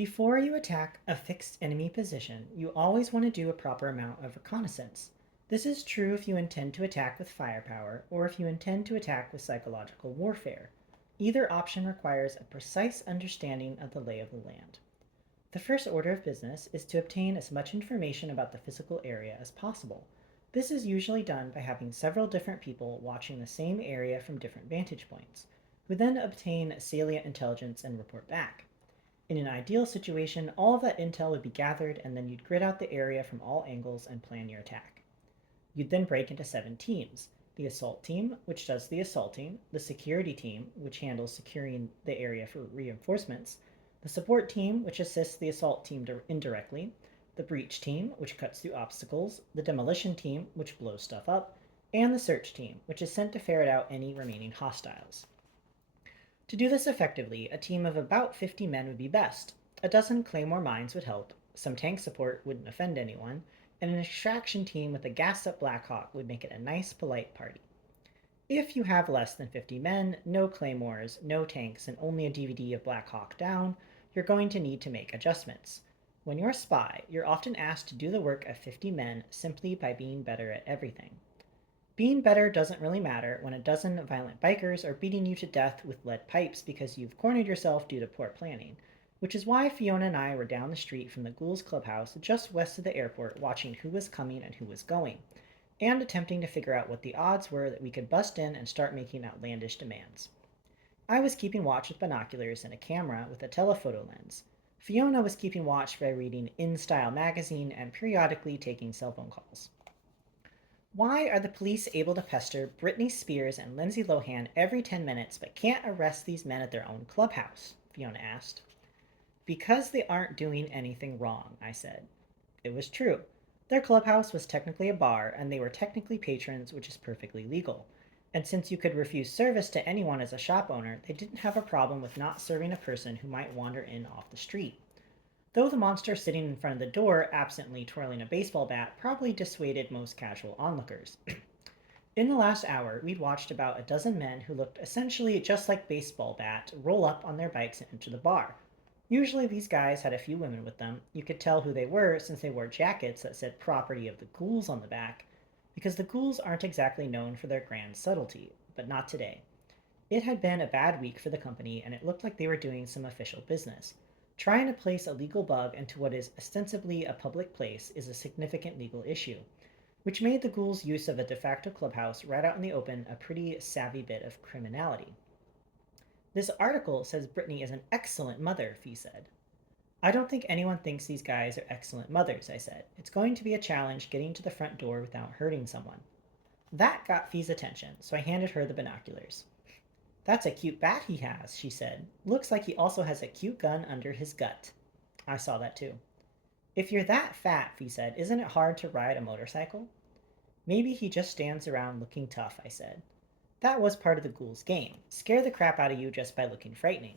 Before you attack a fixed enemy position, you always want to do a proper amount of reconnaissance. This is true if you intend to attack with firepower or if you intend to attack with psychological warfare. Either option requires a precise understanding of the lay of the land. The first order of business is to obtain as much information about the physical area as possible. This is usually done by having several different people watching the same area from different vantage points, who then obtain salient intelligence and report back. In an ideal situation, all of that intel would be gathered, and then you'd grid out the area from all angles and plan your attack. You'd then break into 7 teams: the assault team, which does the assaulting; the security team, which handles securing the area for reinforcements; the support team, which assists the assault team indirectly; the breach team, which cuts through obstacles; the demolition team, which blows stuff up; and the search team, which is sent to ferret out any remaining hostiles. To do this effectively, a team of about 50 men would be best. A dozen claymore mines would help, some tank support wouldn't offend anyone, and an extraction team with a gassed up Blackhawk would make it a nice, polite party. If you have less than 50 men, no claymores, no tanks, and only a DVD of Black Hawk Down, you're going to need to make adjustments. When you're a spy, you're often asked to do the work of 50 men simply by being better at everything. Being better doesn't really matter when a dozen violent bikers are beating you to death with lead pipes because you've cornered yourself due to poor planning, which is why Fiona and I were down the street from the Ghouls Clubhouse just west of the airport watching who was coming and who was going, and attempting to figure out what the odds were that we could bust in and start making outlandish demands. I was keeping watch with binoculars and a camera with a telephoto lens. Fiona was keeping watch by reading In Style magazine and periodically taking cell phone calls. Why are the police able to pester Britney Spears and Lindsay Lohan every 10 minutes but can't arrest these men at their own clubhouse? Fiona asked. Because they aren't doing anything wrong, I said. It was true. Their clubhouse was technically a bar, and they were technically patrons, which is perfectly legal. And since you could refuse service to anyone as a shop owner, they didn't have a problem with not serving a person who might wander in off the street. Though the monster sitting in front of the door, absently twirling a baseball bat, probably dissuaded most casual onlookers. In the last hour, we'd watched about a dozen men who looked essentially just like baseball bats roll up on their bikes and enter the bar. Usually these guys had a few women with them. You could tell who they were since they wore jackets that said property of the ghouls on the back, because the ghouls aren't exactly known for their grand subtlety, but not today. It had been a bad week for the company, and it looked like they were doing some official business. Trying to place a legal bug into what is ostensibly a public place is a significant legal issue, which made the ghouls' use of a de facto clubhouse right out in the open a pretty savvy bit of criminality. This article says Brittany is an excellent mother, Fee said. I don't think anyone thinks these guys are excellent mothers, I said. It's going to be a challenge getting to the front door without hurting someone. That got Fee's attention, so I handed her the binoculars. That's a cute bat he has, she said. Looks like he also has a cute gun under his gut. I saw that too. If you're that fat, Fee said, isn't it hard to ride a motorcycle? Maybe he just stands around looking tough, I said. That was part of the ghoul's game. Scare the crap out of you just by looking frightening.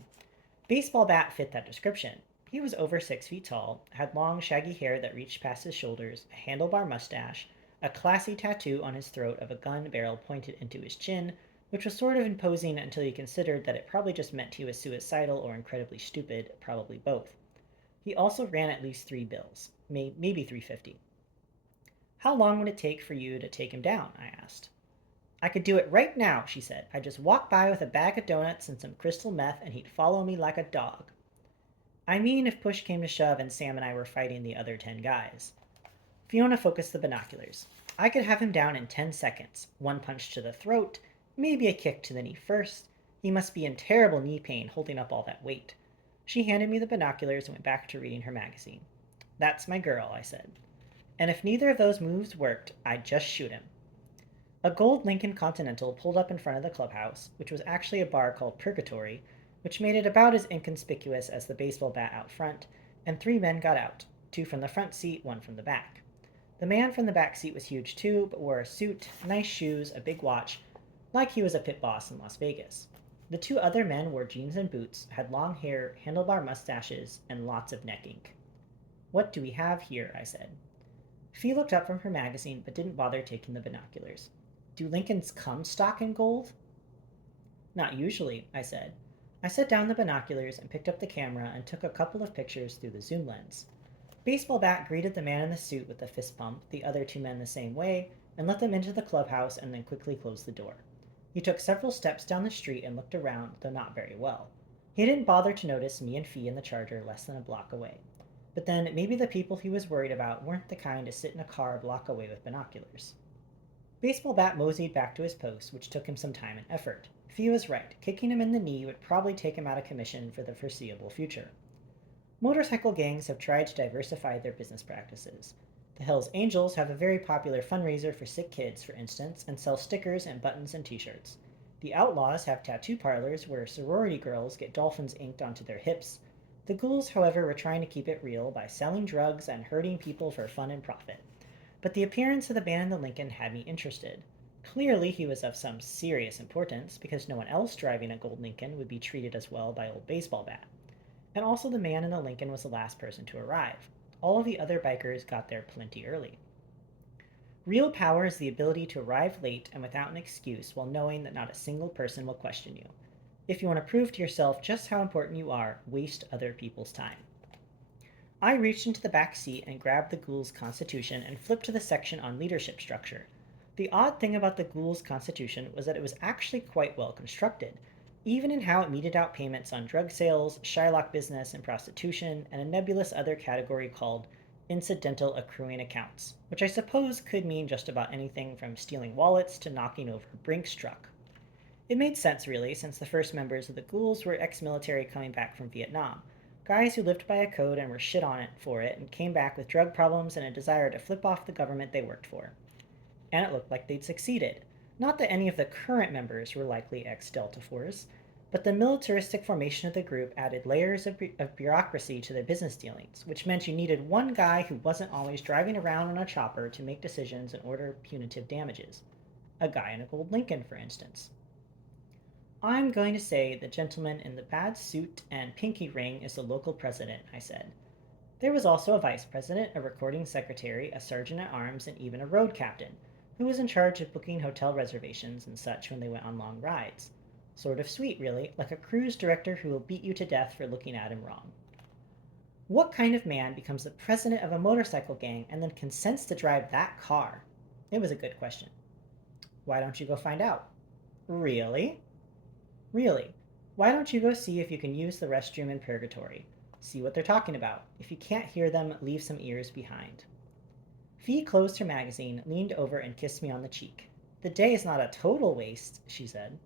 Baseball Bat fit that description. He was over 6 feet tall, had long, shaggy hair that reached past his shoulders, a handlebar mustache, a classy tattoo on his throat of a gun barrel pointed into his chin, which was sort of imposing until you considered that it probably just meant he was suicidal or incredibly stupid, probably both. He also ran at least 3 bills, maybe 350. How long would it take for you to take him down? I asked. I could do it right now, she said. I'd just walk by with a bag of donuts and some crystal meth, and he'd follow me like a dog. I mean, if push came to shove and Sam and I were fighting the other 10 guys. Fiona focused the binoculars. I could have him down in 10 seconds. One punch to the throat, maybe a kick to the knee first. He must be in terrible knee pain holding up all that weight. She handed me the binoculars and went back to reading her magazine. That's my girl, I said. And if neither of those moves worked, I'd just shoot him. A gold Lincoln Continental pulled up in front of the clubhouse, which was actually a bar called Purgatory, which made it about as inconspicuous as the baseball bat out front, and 3 men got out, 2 from the front seat, 1 from the back. The man from the back seat was huge too, but wore a suit, nice shoes, a big watch, like he was a pit boss in Las Vegas. The 2 other men wore jeans and boots, had long hair, handlebar mustaches, and lots of neck ink. What do we have here? I said. Fee looked up from her magazine but didn't bother taking the binoculars. Do Lincolns come stock in gold? Not usually, I said. I set down the binoculars and picked up the camera and took a couple of pictures through the zoom lens. Baseball Bat greeted the man in the suit with a fist pump, the other two men the same way, and let them into the clubhouse and then quickly closed the door. He took several steps down the street and looked around, though not very well. He didn't bother to notice me and Fee in the Charger less than a block away. But then maybe the people he was worried about weren't the kind to sit in a car a block away with binoculars. Baseball Bat moseyed back to his post, which took him some time and effort. Fee was right. Kicking him in the knee would probably take him out of commission for the foreseeable future. Motorcycle gangs have tried to diversify their business practices. The Hells Angels have a very popular fundraiser for sick kids, for instance, and sell stickers and buttons and t-shirts. The Outlaws have tattoo parlors where sorority girls get dolphins inked onto their hips. The Ghouls, however, were trying to keep it real by selling drugs and hurting people for fun and profit. But the appearance of the man in the Lincoln had me interested. Clearly he was of some serious importance, because no one else driving a gold Lincoln would be treated as well by old Baseball Bat. And also the man in the Lincoln was the last person to arrive. All of the other bikers got there plenty early. Real power is the ability to arrive late and without an excuse while knowing that not a single person will question you. If you want to prove to yourself just how important you are, waste other people's time. I reached into the back seat and grabbed the Ghoul's Constitution and flipped to the section on leadership structure. The odd thing about the Ghoul's Constitution was that it was actually quite well constructed, even in how it meted out payments on drug sales, Shylock business, and prostitution, and a nebulous other category called incidental accruing accounts, which I suppose could mean just about anything from stealing wallets to knocking over a Brinks truck. It made sense, really, since the first members of the Ghouls were ex-military coming back from Vietnam, guys who lived by a code and were shit on it for it and came back with drug problems and a desire to flip off the government they worked for. And it looked like they'd succeeded. Not that any of the current members were likely ex-Delta Force, but the militaristic formation of the group added layers of bureaucracy to their business dealings, which meant you needed one guy who wasn't always driving around on a chopper to make decisions and order punitive damages. A guy in a gold Lincoln, for instance. I'm going to say the gentleman in the bad suit and pinky ring is the local president, I said. There was also a vice president, a recording secretary, a sergeant at arms, and even a road captain, who was in charge of booking hotel reservations and such when they went on long rides. Sort of sweet, really, like a cruise director who will beat you to death for looking at him wrong. What kind of man becomes the president of a motorcycle gang and then consents to drive that car? It was a good question. Why don't you go find out? Really? Really. Why don't you go see if you can use the restroom in Purgatory? See what they're talking about. If you can't hear them, leave some ears behind. Fee closed her magazine, leaned over, and kissed me on the cheek. The day is not a total waste, she said.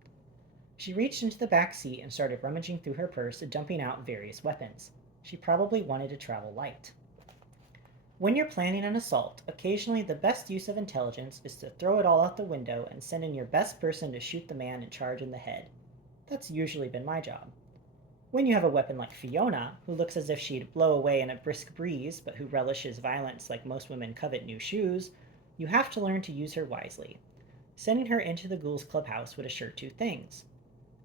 She reached into the back seat and started rummaging through her purse, dumping out various weapons. She probably wanted to travel light. When you're planning an assault, occasionally the best use of intelligence is to throw it all out the window and send in your best person to shoot the man in charge in the head. That's usually been my job. When you have a weapon like Fiona, who looks as if she'd blow away in a brisk breeze, but who relishes violence like most women covet new shoes, you have to learn to use her wisely. Sending her into the Ghouls' clubhouse would assure two things.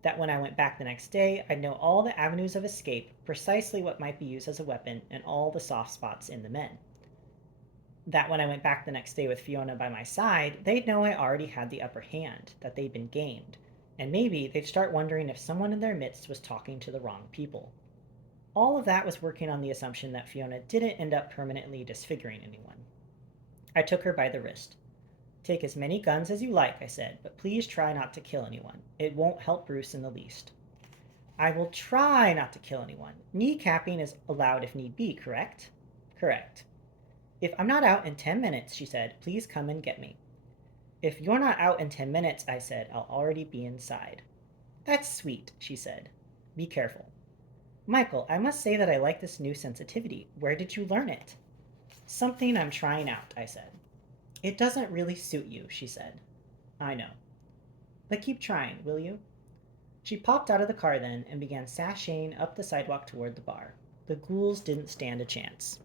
That when I went back the next day, I'd know all the avenues of escape, precisely what might be used as a weapon, and all the soft spots in the men. That when I went back the next day with Fiona by my side, they'd know I already had the upper hand, that they'd been gamed, and maybe they'd start wondering if someone in their midst was talking to the wrong people. All of that was working on the assumption that Fiona didn't end up permanently disfiguring anyone. I took her by the wrist. Take as many guns as you like, I said, but please try not to kill anyone. It won't help Bruce in the least. I will try not to kill anyone. Kneecapping is allowed if need be, correct? Correct. If I'm not out in 10 minutes, she said, please come and get me. If you're not out in 10 minutes, I said, I'll already be inside. That's sweet, she said. Be careful. Michael, I must say that I like this new sensitivity. Where did you learn it? Something I'm trying out, I said. It doesn't really suit you, she said. I know. But keep trying, will you? She popped out of the car then and began sashaying up the sidewalk toward the bar. The Ghouls didn't stand a chance.